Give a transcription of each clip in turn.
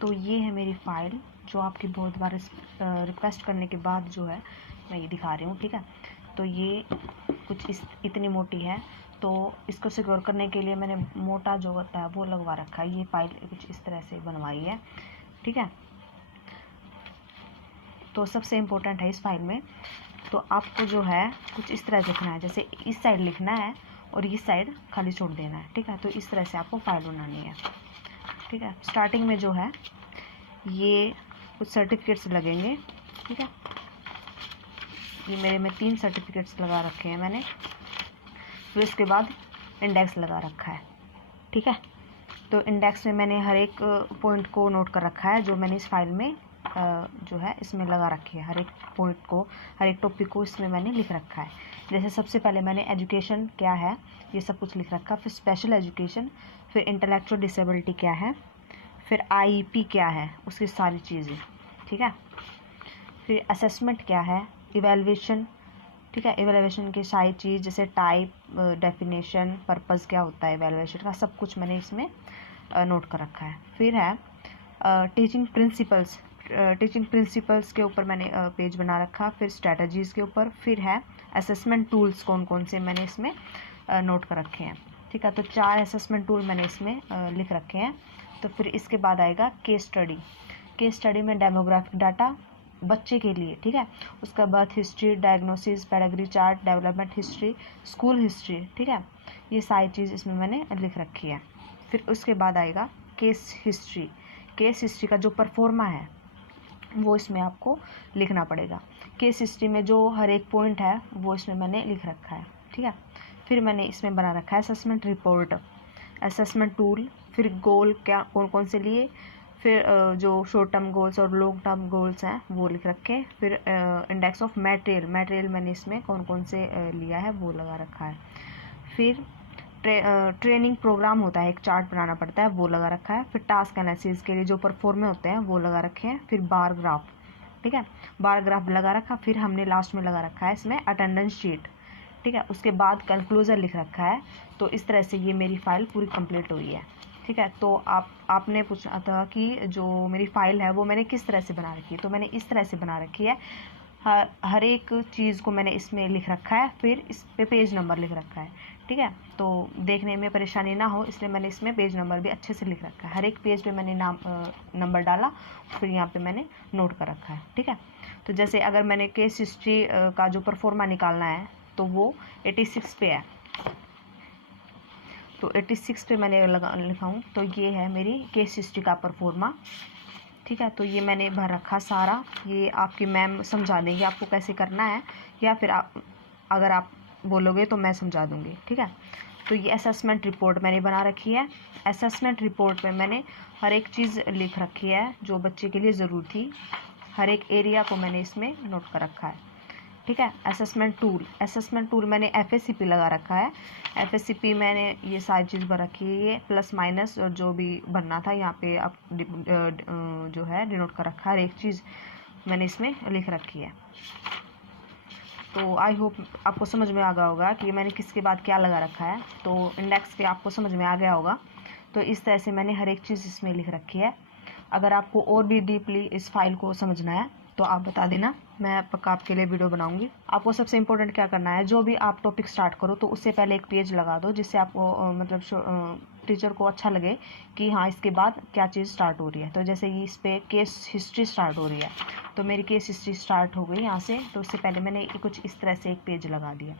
तो ये है मेरी फ़ाइल जो आपकी बहुत बार रिक्वेस्ट करने के बाद जो है मैं ये दिखा रही हूँ, ठीक है। तो ये कुछ इतनी मोटी है, तो इसको सिक्योर करने के लिए मैंने मोटा जो होता है वो लगवा रखा है। ये फाइल कुछ इस तरह से बनवाई है, ठीक है। तो सबसे इम्पोर्टेंट है इस फाइल में, तो आपको जो है कुछ इस तरह से लिखना है, जैसे इस साइड लिखना है और इस साइड खाली छोड़ देना है, ठीक है। तो इस तरह से आपको फाइल बनानी है, ठीक है। स्टार्टिंग में जो है ये कुछ सर्टिफिकेट्स लगेंगे, ठीक है। ये मेरे में 3 सर्टिफिकेट्स लगा रखे हैं मैंने। फिर उसके बाद इंडेक्स लगा रखा है, ठीक है। तो इंडेक्स में मैंने हर एक पॉइंट को नोट कर रखा है जो मैंने इस फाइल में जो है इसमें लगा रखी है। हर एक पॉइंट को, हर एक टॉपिक को इसमें मैंने लिख रखा है। जैसे सबसे पहले मैंने एजुकेशन क्या है ये सब कुछ लिख रखा, फिर स्पेशल एजुकेशन, फिर इंटेलेक्चुअल डिसेबिलिटी क्या है, फिर आईईपी क्या है उसकी सारी चीज़ें, ठीक है। फिर असेसमेंट क्या है, इवैल्यूएशन, ठीक है। इवैल्यूएशन की सारी चीज़ जैसे टाइप, डेफिनेशन, पर्पस क्या होता है इवैल्यूएशन का, सब कुछ मैंने इसमें नोट कर रखा है। फिर है टीचिंग प्रिंसिपल्स, टीचिंग प्रिंसिपल्स के ऊपर मैंने पेज बना रखा। फिर स्ट्रेटजीज़ के ऊपर, फिर है असेसमेंट टूल्स कौन कौन से मैंने इसमें नोट कर रखे हैं, ठीक है। तो 4 असेसमेंट टूल मैंने इसमें लिख रखे हैं। तो फिर इसके बाद आएगा केस स्टडी। केस स्टडी में डेमोग्राफिक डाटा बच्चे के लिए, ठीक है। उसका birth history, diagnosis, pedigree chart, development history, school history, ठीक है। ये सारी चीज़ इसमें मैंने लिख रखी है। फिर उसके बाद आएगा केस हिस्ट्री। केस हिस्ट्री का जो परफॉर्मा है वो इसमें आपको लिखना पड़ेगा। केस हिस्ट्री में जो हर एक पॉइंट है वो इसमें मैंने लिख रखा है, ठीक है। फिर मैंने इसमें बना रखा है असेसमेंट रिपोर्ट, असेसमेंट टूल, फिर गोल क्या कौन कौन से लिए, फिर जो शॉर्ट टर्म गोल्स और लॉन्ग टर्म गोल्स हैं वो लिख रखे। फिर इंडेक्स ऑफ मटेरियल, मटेरियल मैंने इसमें कौन कौन से लिया है वो लगा रखा है। फिर ट्रेनिंग प्रोग्राम होता है, एक चार्ट बनाना पड़ता है, वो लगा रखा है। फिर टास्क एनालिसिस के लिए जो परफॉर्मे होते हैं वो लगा रखे हैं। फिर बार ग्राफ, ठीक है, बार ग्राफ लगा रखा। फिर हमने लास्ट में लगा रखा है इसमें अटेंडेंस शीट, ठीक है। उसके बाद कंक्लूजन लिख रखा है। तो इस तरह से ये मेरी फ़ाइल पूरी कंप्लीट हुई है, ठीक है। तो आपने पूछा था कि जो मेरी फ़ाइल है वो मैंने किस तरह से बना रखी है, तो मैंने इस तरह से बना रखी है। हर एक चीज़ को मैंने इसमें लिख रखा है, फिर इस पे पेज नंबर लिख रखा है, ठीक है। तो देखने में परेशानी ना हो इसलिए मैंने इसमें पेज नंबर भी अच्छे से लिख रखा है। हर एक पेज पे मैंने नाम नंबर डाला, फिर यहाँ पे मैंने नोट कर रखा है, ठीक है। तो जैसे अगर मैंने केस हिस्ट्री का जो परफॉर्मा निकालना है तो वो 86 पे है, तो 86 पे मैंने लिखा हूँ। तो ये है मेरी केस हिस्ट्री का परफॉर्मा, ठीक है। तो ये मैंने भर रखा सारा। ये आपकी मैम समझा देंगे आपको कैसे करना है, या फिर अगर आप बोलोगे तो मैं समझा दूँगी, ठीक है। तो ये असेसमेंट रिपोर्ट मैंने बना रखी है। असेसमेंट रिपोर्ट में मैंने हर एक चीज़ लिख रखी है जो बच्चे के लिए ज़रूरी थी। हर एक एरिया को मैंने इसमें नोट कर रखा है, ठीक है। असेसमेंट टूल, असेसमेंट टूल मैंने FACP लगा रखा है। FACP मैंने ये सारी चीज़ भर रखी है। ये प्लस माइनस और जो भी भरना था यहाँ पे आप जो है डिनोट कर रखा है। हर एक चीज़ मैंने इसमें लिख रखी है। तो आई होप आपको समझ में आ गया होगा कि मैंने किसके बाद क्या लगा रखा है। तो इंडेक्स के आपको समझ में आ गया होगा। तो इस तरह से मैंने हर एक चीज़ इसमें लिख रखी है। अगर आपको और भी डीपली इस फाइल को समझना है तो आप बता देना, मैं पक्का आपके लिए वीडियो बनाऊंगी। आपको सबसे इम्पोर्टेंट क्या करना है, जो भी आप टॉपिक स्टार्ट करो तो उससे पहले एक पेज लगा दो, जिससे आपको मतलब टीचर को अच्छा लगे कि हाँ इसके बाद क्या चीज़ स्टार्ट हो रही है। तो जैसे ये इस पर केस हिस्ट्री स्टार्ट हो रही है, तो मेरी केस हिस्ट्री स्टार्ट हो गई यहाँ से। तो उससे पहले मैंने कुछ इस तरह से एक पेज लगा दिया,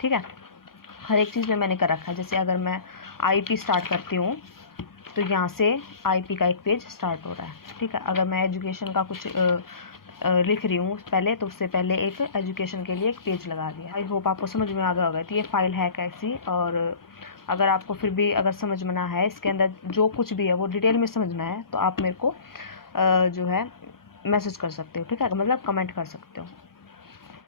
ठीक है। हर एक चीज़ में मैंने कर रखा है। जैसे अगर मैं IP स्टार्ट करती हूँ तो यहाँ से IP का एक पेज स्टार्ट हो रहा है, ठीक है। अगर मैं एजुकेशन का कुछ लिख रही हूँ पहले, तो उससे पहले एक एजुकेशन के लिए एक पेज लगा दिया। आई होप आपको समझ में आ गया होगा। तो ये फाइल है कैसी, और अगर आपको फिर भी अगर समझना है इसके अंदर जो कुछ भी है वो डिटेल में समझना है तो आप मेरे को जो है मैसेज कर सकते हो, ठीक है, मतलब कमेंट कर सकते हो।